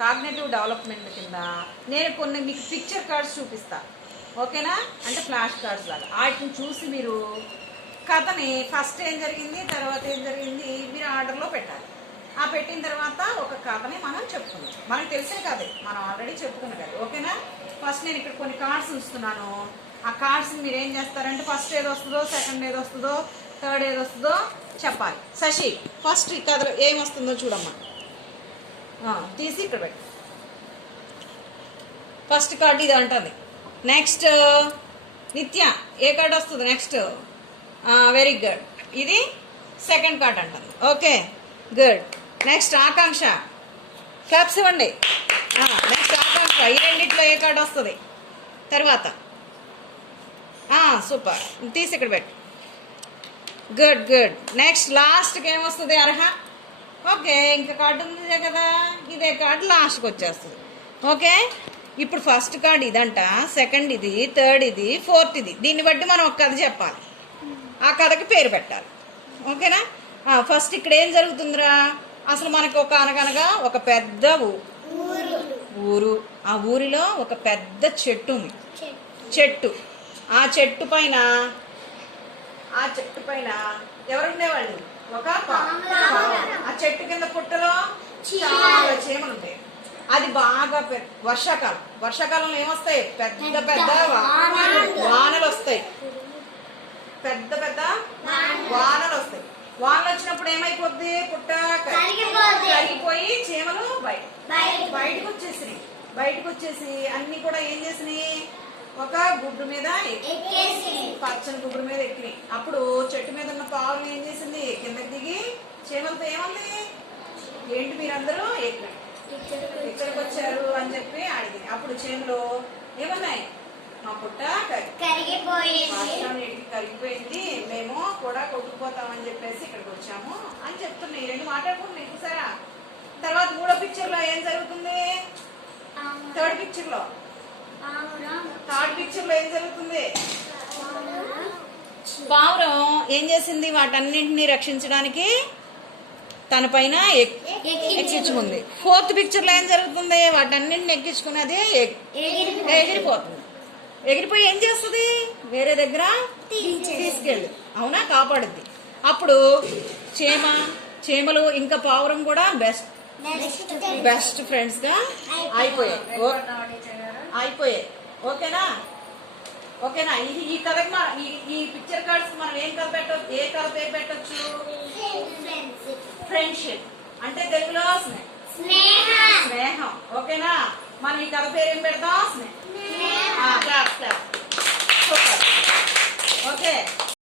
Cognitive development కింద నేను కొన్ని మీకు పిక్చర్ కార్డ్స్ చూపిస్తా, ఓకేనా? అంటే ఫ్లాష్ కార్డ్స్ లాగా. వాటిని చూసి మీరు కథని ఫస్ట్ ఏం జరిగింది, తర్వాత ఏం జరిగింది మీరు ఆర్డర్లో పెట్టాలి. ఆ పెట్టిన తర్వాత ఒక కథని మనం చెప్పుకుందాం. మనకు తెలిసిన కథే, మనం ఆల్రెడీ చెప్పుకున్న కథ, ఓకేనా? ఫస్ట్ నేను ఇక్కడ కొన్ని కార్డ్స్ ఉంచుతున్నాను. ఆ కార్డ్స్ని మీరు ఏం చేస్తారంటే ఫస్ట్ ఏది వస్తుందో, సెకండ్ ఏది వస్తుందో, థర్డ్ ఏది వస్తుందో చెప్పాలి. శశి ఫస్ట్ ఈ కథలో ఏం వస్తుందో చూడమ్మా, తీసి ఇక్కడ పెట్టు. ఫస్ట్ కార్డు ఇది అంటుంది. నెక్స్ట్ నిత్య ఏ కార్డు వస్తుంది నెక్స్ట్? వెరీ గుడ్, ఇది సెకండ్ కార్డ్ అంటుంది. Okay good. నెక్స్ట్ ఆకాంక్ష, క్లాప్స్ ఇవ్వండి. నెక్స్ట్ ఆకాంక్ష, ఈ రెండిట్లో ఏ కార్డు వస్తుంది తర్వాత? సూపర్, తీసి ఇక్కడ పెట్టు. Good good. నెక్స్ట్ లాస్ట్కి ఏమొస్తుంది? అర్హ. ఓకే, ఇంకా కార్డు ఉంది కదా, ఇదే కార్డు లాస్ట్కి వచ్చేస్తుంది. ఓకే, ఇప్పుడు ఫస్ట్ కార్డు ఇదంట, సెకండ్ ఇది, థర్డ్ ఇది, ఫోర్త్ ఇది. దీన్ని బట్టి మనం ఒక కథ చెప్పాలి, ఆ కథకి పేరు పెట్టాలి. ఓకేనా? ఫస్ట్ ఇక్కడ ఏం జరుగుతుందిరా? అసలు మనకు ఒక అనగనగా ఒక పెద్ద ఊరు, ఆ ఊరిలో ఒక పెద్ద చెట్టు ఉంది. చెట్టు, ఆ చెట్టు పైన ఎవరుండేవాళ్ళు? ఒక ఆ చెట్టు కింద పుట్టలో చాలా చీమలు ఉంటాయి. అది బాగా వర్షాకాలంలో ఏమొస్తాయి? పెద్ద పెద్ద వానలు వస్తాయి. పెద్ద పెద్ద వానలు వస్తాయి. వానలు వచ్చినప్పుడు ఏమైపోద్ది? పుట్ట కరిగిపోయి చీమలు బయటకు వచ్చేసి అన్ని కూడా ఏం చేసినాయి? ఒక గుడ్డు మీద పచ్చని గుడ్డు మీద ఎక్కినాయి. అప్పుడు చెట్టు మీద ఉన్న పావులు ఏం చేసింది? కిందకి దిగి చీమలతో ఏమంది? ఏంటి మీరందరూ ఇక్కడికి వచ్చారు అని చెప్పి అడిగింది. అప్పుడు చీమలు ఏమన్నాయి? మా పుట్ట కరిగిపోయింది, మేము కూడా కొట్టుకుపోతామని చెప్పేసి ఇక్కడికి వచ్చాము అని చెప్తున్నాయి. రెండు మాట్లాడుకుంటున్నాయి చూసారా? తర్వాత మూడో పిక్చర్ లో ఏం జరుగుతుంది? థర్డ్ పిక్చర్ లో ఏం జరుగుతుంది? పావురం ఏం చేసింది? వాటన్నింటినీ రక్షించడానికి తన పైన ఎక్కించుకుంది. ఫోర్త్ పిక్చర్ లో ఏం జరుగుతుంది? వాటన్నింటిని ఎక్కించుకుని అది ఎగిరిపోతుంది. ఎగిరిపోయి ఏం చేస్తుంది? వేరే దగ్గర తీసుకెళ్ళి, అవునా, కాపాడుద్ది. అప్పుడు చీమలు ఇంకా పావురం కూడా బెస్ట్ ఫ్రెండ్స్ గా అయిపోయాయి. ఓకేనా? ఈ కథకి ఈ పిక్చర్ కార్డ్స్ మనం ఏం కథ పెట్టవచ్చు? ఏ కథ పేరు పెట్టచ్చు? ఫ్రెండ్షిప్ అంటే తెలుగులో స్నేహం. ఓకేనా? మనం ఈ కథ పేరు ఏం పెడతాం? స్నేహం. ఓకే.